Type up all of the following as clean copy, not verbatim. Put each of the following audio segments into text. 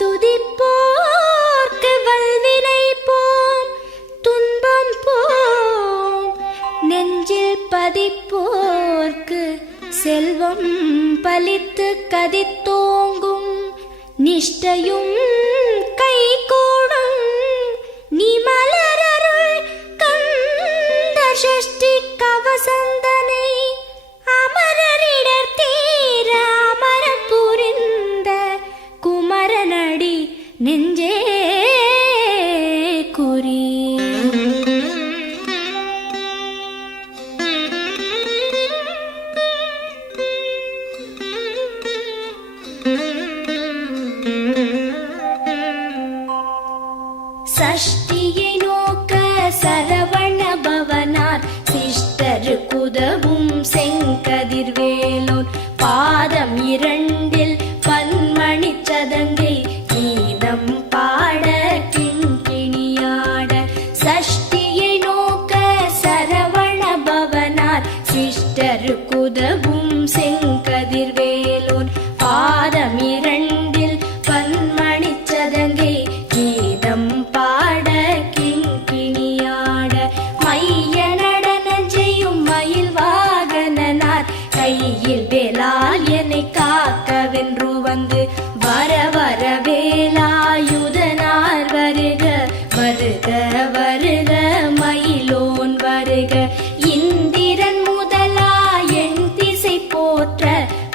துதிப்போர்க்கு வல்வினை போம் துன்பம் போம், நெஞ்சில் பதிப்போர்க்கு செல்வம் பலித்து கதித்தோங்கும், நிஷ்டையும் கைகூடும் நீ மலரருள் கந்த சஷ்டி கவசந்தனை, அமரரிடர் தீர அமரர் புரிந்த குமரனடி நெஞ்சே குறி. சஷ்டியை நோக்க சரவண பவனார் சிஷ்டருக்குதவும் செங்கதிர்வேலோன், பாதம் இரண்டில் பன்மணி சதங்கை கீதம் பாட கிண்கிணியாட. சஷ்டியை நோக்க சரவண பவனார் சிஷ்டருக்குதவும் செங்கதிர்வேலோன், பாதம் இரண்டில் பன்மணி சதங்கை கீதம் பாட கிண்கிணியாட. மைய நடன செய்யும் மயில் வாகனனார் கையில் வேலால் என்னை காக்கவென்று வந்து, வர வர வேலாயுதனார் வருக வருக வருக மயிலோன் வருக. இந்திரன் முதலா என் திசை போற்ற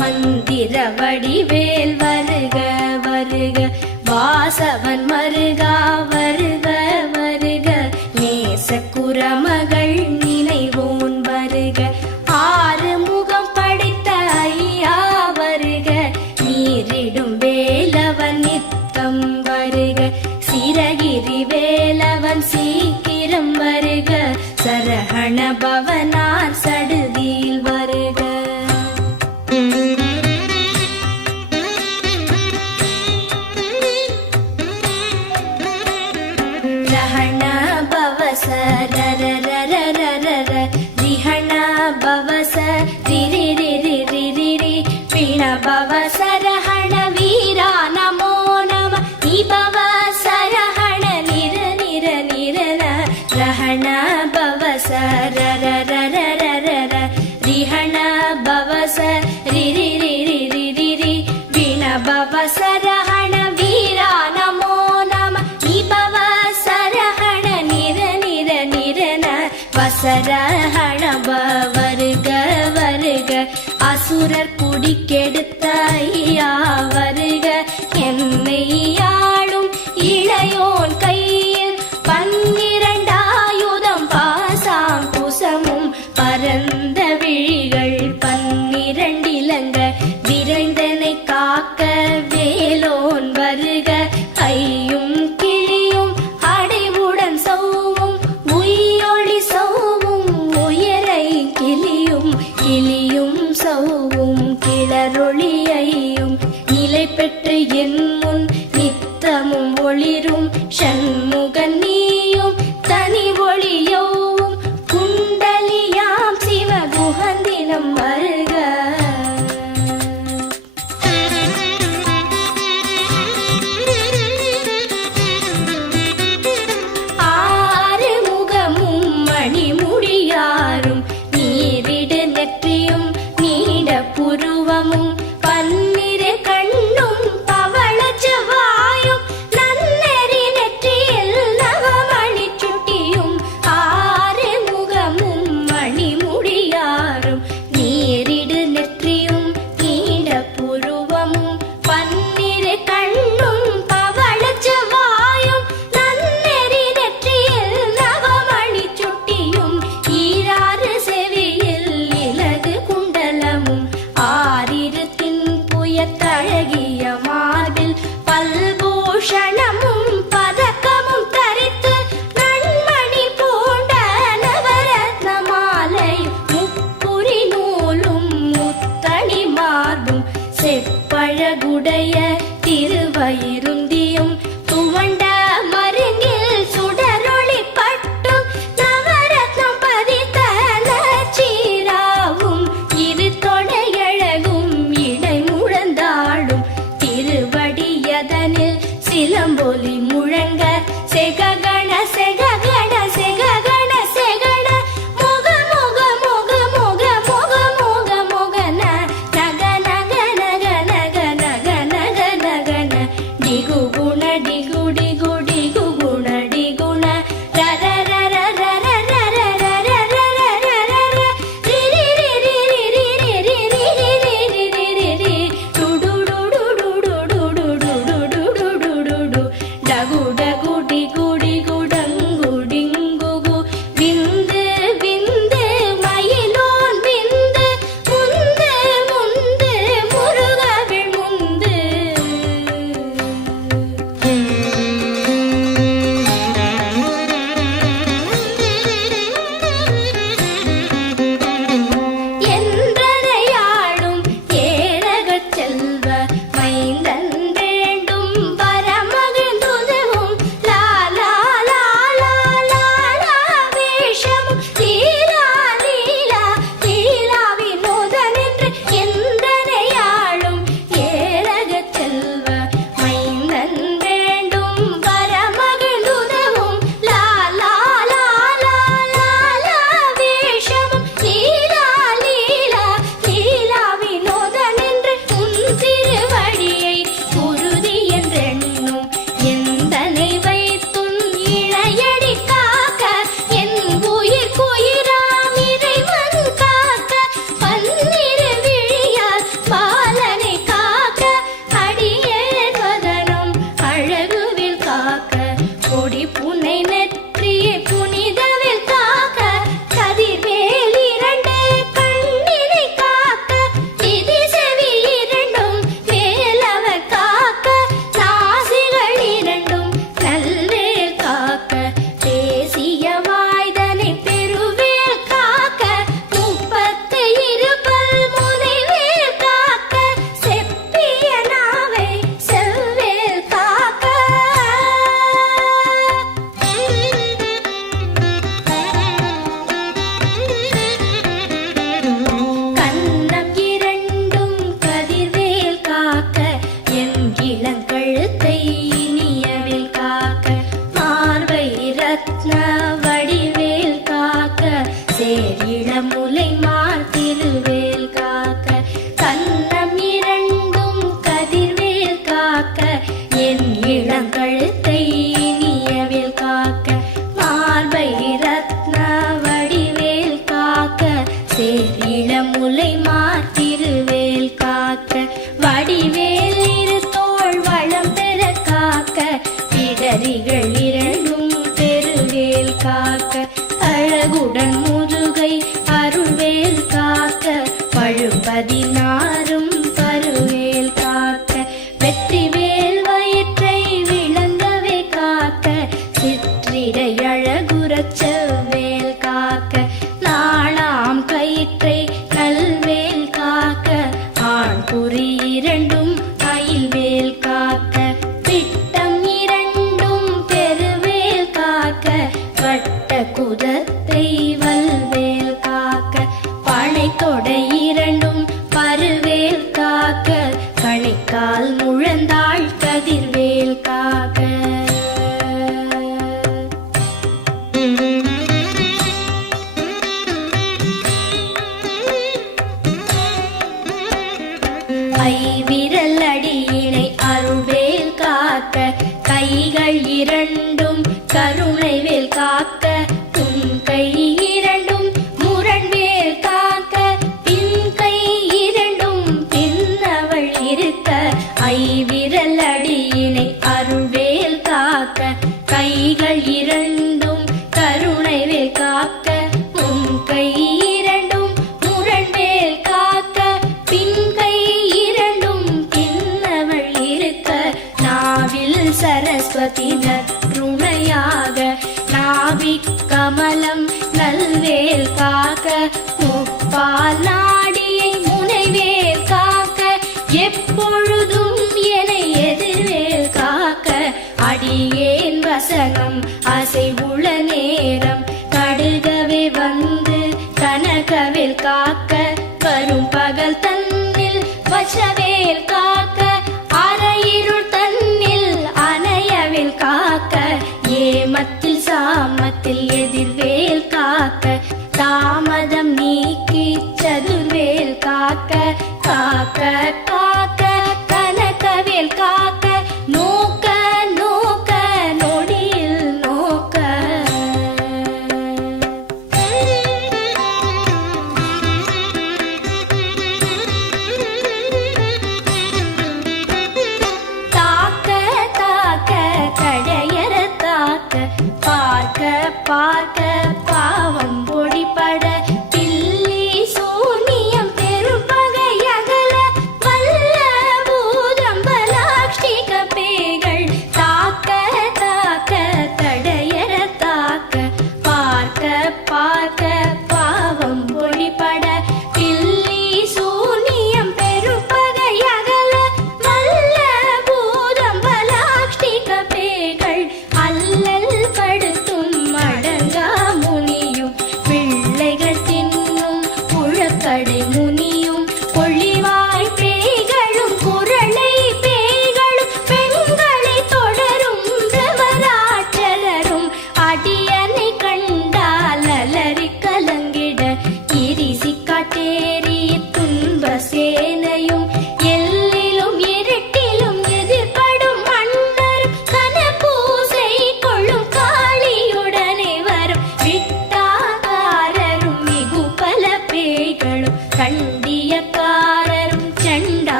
மந்திர வடிவேல் வருக வருக. வாசவன் மருகா வருக வருக, நேச குரமகள் நினைவோன் வருக. ஆறு முகம் படைத்த ஐயா வருக, நீரிடும் வேலவன் நித்தம் வருக. சிரகிரி வேலவன் சீக்கிரம் வருக, சரஹண பவனார் சடுதியில் வருக. ரஹண பவச ரரரரரரர, ரிஹண பவச ரிரிரிரிரிரிரி, பிண பவச ரஹண வீரா நமோ நம, நிபவ சரஹண நிர நிர நிரன. ரஹண பவச ரரரரரரர, ரிஹண பவச ரிரிரிரிரிரிரி, பிண பவச ரஹண வீரா நமோ நம, நிபவ சரஹண நிர நிர நிரன. வசரஹண வருக வருக, அசுரர் குடிக்கெடுத்த ஐயா வருக. என்னை ஆளும் இளையோன் கையில் பன்னிரண்டாயுதம் பாசாம் குசமும் பரந்த விழிகள் பன்னிரண்டிலங்க, விரைந்தனை காக்க வேலோன் வருக. ஐயும் கிளியும் அடைவுடன் சௌவும் உயிரொளி சௌவும், உயரை கிளியும் கிளியும் சௌவும் கிளரொளியையும், நிலை பெற்று என் முன் நித்தமும் ஒளிரும் ஷண்முகன் நீயும் தனி ஒளியோவும், குண்டலியாம் சிவ குஹந்தினம் வருக. ஆறு முகமும் மணிமுடியாரும், நீரிடு நெற்றியும் நீட புருவமும், பன்னிரு கண்ணும் பவள செவ்வாயும், நன்னெறி நெற்றியில் நவமணி சுட்டியும். ஆறு முகமும் மணிமுடியாரும், நீரிடு நெற்றியும் நீட புருவமும், பன்னிரு கண்ணும் பவள செவ்வாயும், நன்னெறி நெற்றியில் நவமணி சுட்டியும். ஈராறு செவியில் இலகு குண்டலமும், ஆறிரு தின்புயத்தழகிய மார்பில் பல்பூஷணமும் பதக்கமும் தரித்து, நன்மணி பூண்ட நவரத்ன மாலையும், முப்புரி நூலும் முத்தணி மார்பும், செப்பழகுடைய திருவயிருந்தியும், துவண்ட மருங்கில் சுடரொளி பட்டும், நவரத்னம் பதித்த நச்சீராவும், இரு தொடையழகும் இடை முழந்தாடும், திருவடியத பதினாறும் பருவேல் காக்க வெற்றிவேல் வயிற்றை விளங்கவே காக்க சிற்றிடை அழகுறச் செவ்வேல் காக்க நாளாம் கயிற்றை நல்வேல் காக்க ஆண் குறி இரண்டும் அயில்வேல் காக்க பிட்டம் இரண்டும் பெருவேல் காக்க வட்ட குதத்தை வல்வேல் காக்க பனை தொடை இரண்டும் பருவேல் காக்க கணைக்கால் முழந்தாள் கதிர்வேல் காக்க ஐவிரல் அடியினை அருள்வேல் காக்க கைகள் இரண்டும் கருணைவேல் காக்க உன் கை இரண்டும் முரண்வேல் காக்க பின் கை இரண்டும் பின்னவள் இருக்க ஐவிரல் அடியினை அருள்வேல் காக்க கைகள் இரண்டும் கருணைவேல் காக்க உன் கை இரண்டும் முரண்வேல் காக்க பின் கை இரண்டும் பின்னவள் இருக்க நாவில் சரஸ்வதி நற்றுணையாக நாவிக் கமலம் நல்வேல் காக்க முப்பால் நாடியை முனைவேல் காக்க எப்பொழுதும் என எதிர்வேல் காக்க அடியேன் வசனம் அசைவுள நேரம் கடுகவே வந்து கனகவேல் காக்க வரும் பகல் தன்னில் வசவேல் காக்க அரையிருள் தன்னில் அணையவேல் காக்க ஏமத்தில் சாமத்தில் எதிர்வேல் காக்க தாமதம் நீக்கி சதுர்வேல் காக்க காக்க காக்க கனகவேல் காக்க நோக்க நோக்க நொடியில் நோக்க தாக்க தாக்க கடையற தாக்க பார்க்க பார்க்க பாவம் பொடிபட பில்லி சூனியம் பெரும்பகை அகல வல்ல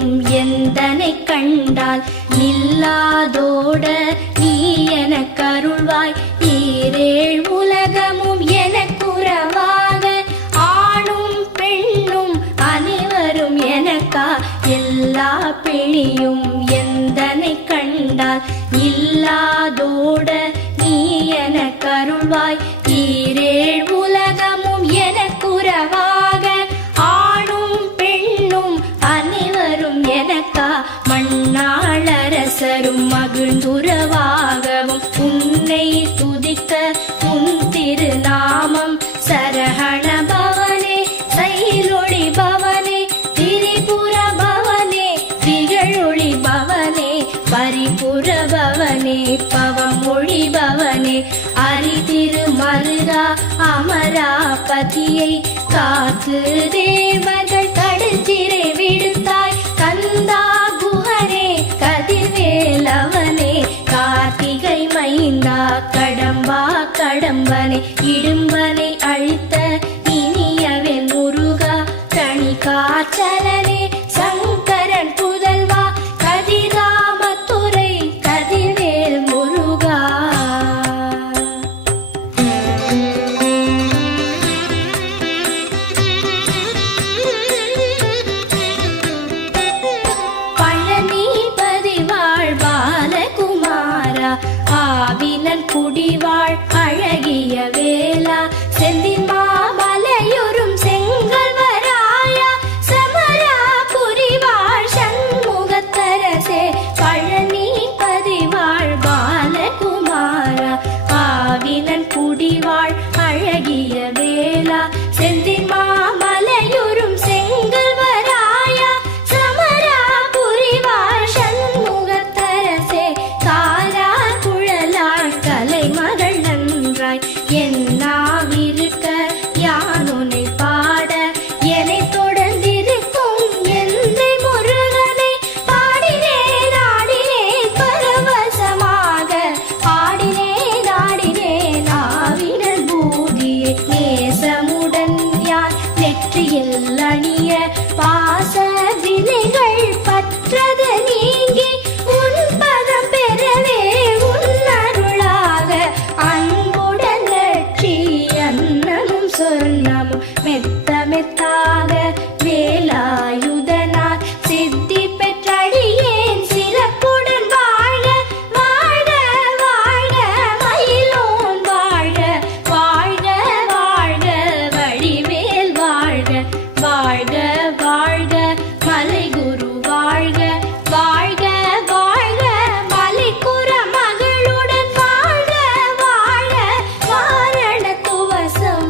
பிணியும் எந்தனை கண்டால் நில்லாதோட நீ எனக்கு அருள்வாய். ஈரேழ் உலகமும் எனக்குறவாக ஆணும் பெண்ணும் அனைவரும் எனக்கா. எல்லா பிணியும் எந்தனை கண்டால் இல்லாதோட நீ எனக்கு அருள்வாய். ஈரேழ் உலகமும் எனக்குறவாக ஆணும் பெண்ணும் அனைவரும் எனக்கா. மண்ணாளரசரும் மகிழ்ந்துறவாகவும் உன்னை துதிக்க உன் திருநாமம் சரஹண பவனே சைலொளி பவனே திரிபுர பவனே திகழொளி பவனே பரிபுர பவனே பவமொழி பவனே அரிதிரு மருகா அமராபதியை காத்து தேவர்கள் கடற்சிறை விடுத்தாய். கந்தா குஹனே கதிர்வேலவனே கார்த்திகை மைந்தா கடம்பா கடம்பனே இடும்பனை அழித்த இனியவன் முருகா தணிகாச்சலனே சங்கரன் புதல்வா கதிராமத்துறை கதிர்வேல் முருகா. பழனிபதி வாழ் பாலகுமாரா ஆவினன் குடிவாழ் அழகிய வேளா செந்தின் மாமலையுறும் செங்கல்வராயா சமராபுரி வாழ் சண்முகத்தரசே. பழனிபதி வாழ் பாலகுமாரா ஆவினன் குடிவாழ் அழகிய வேளா செந்தின் மாமலையுறும் செங்கல்வராயா சமராபுரி வாழ் சண்முகத்தரசே. காரா குழலாள் கலைமகள் நன்றாய் என்னாவிருக்க யானுனை பாட என்னை தொடர்ந்திருக்கும் எந்தை முருகனை பாடினேன் ஆடினேன் பரவசமாக பாடினேன் ஆடினேன் ஆவினன் பூதியை நேசமுடன் யான் நெற்றியில் அணிய பாச வினைகள் பற்றது நீங்கி உன் பதம் பெறவே உன் அருளாக அன்புடன் லட்சி அன்னமும் சொன்னமும் மெத்த மெத்தாக வேலாயுதனார் சித்தி பெற்றடியேன் சிறப்புடன் வாழ வாழ வாழ மயிலோன் வாழ வாழ்க வாழ்க வடிவேல் வாழ்க வாழ்க வாழ்க மலைகுரு வாழ்க வாழ்க வாழ்க மலைக்குற மகளுடன் வாழ்க வாழ வாரண துவசம்.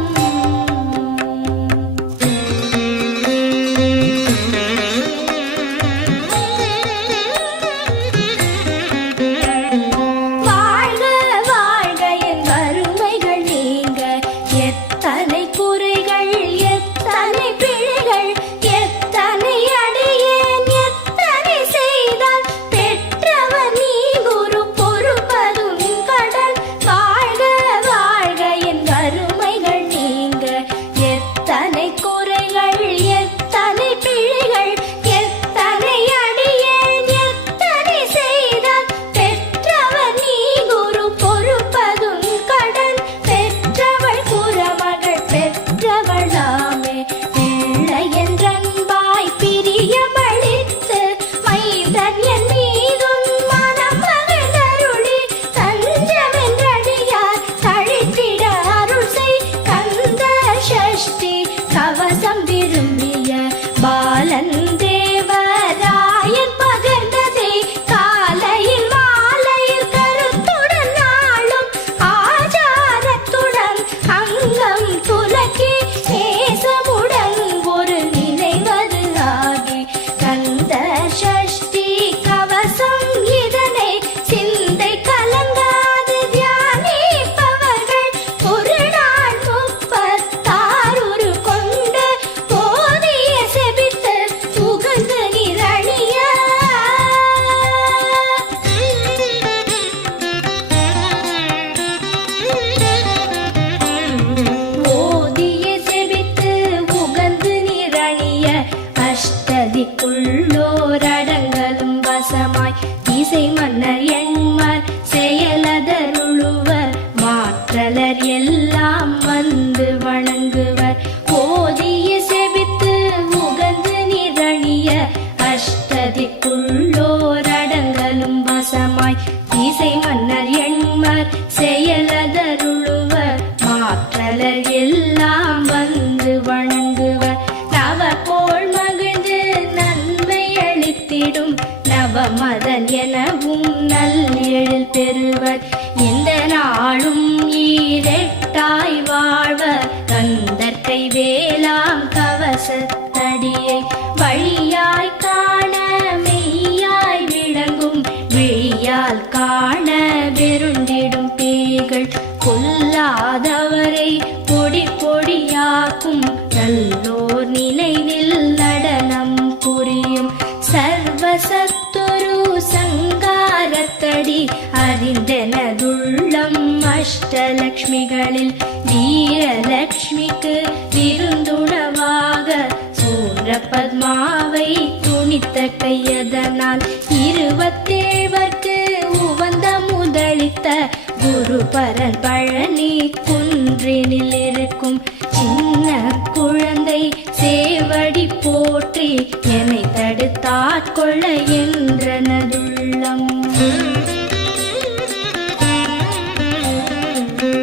வேலாம் கவசத்தடியை வழியாய் காண மெய்யாய் விளங்கும் விழியால் காண வெருண்டிடும் பேய்கள் கொல்லாதவரை பொடி பொடியாக்கும் நல்லோர் நினைவில் நடனம் புரியும் சர்வசத்துரு சங்காரத்தடி அறிந்தனதுள்ளம் அஷ்டலக்ஷ்மிகளில் வீரலக்ஷ்மிக்கு விருந்துணவாக சூரபத்மாவை துணித்த கையதனால் 27 உவந்த முதலித்த குருபரன் பழனி குன்றினில் இருக்கும் சின்ன குழந்தை சேவடி போற்றி என்னை தடுத்தாட்கொள்ள என்றனதுள்ளம்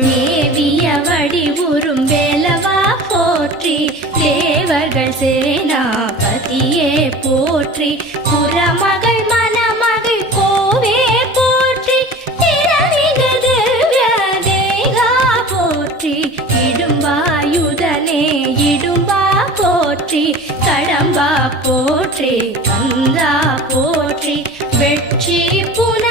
தேவிய வடிவுறும் வேலவா போற்றி தேவர்கள் சேனாபதியே போற்றி புறமகள் மணமகள் கோவே போற்றி திறமிகு திவ்ய தேகா போற்றி இடும்பாயுதனே இடும்பா போற்றி கடம்பா போற்றி கந்தா போற்றி வெற்றி புன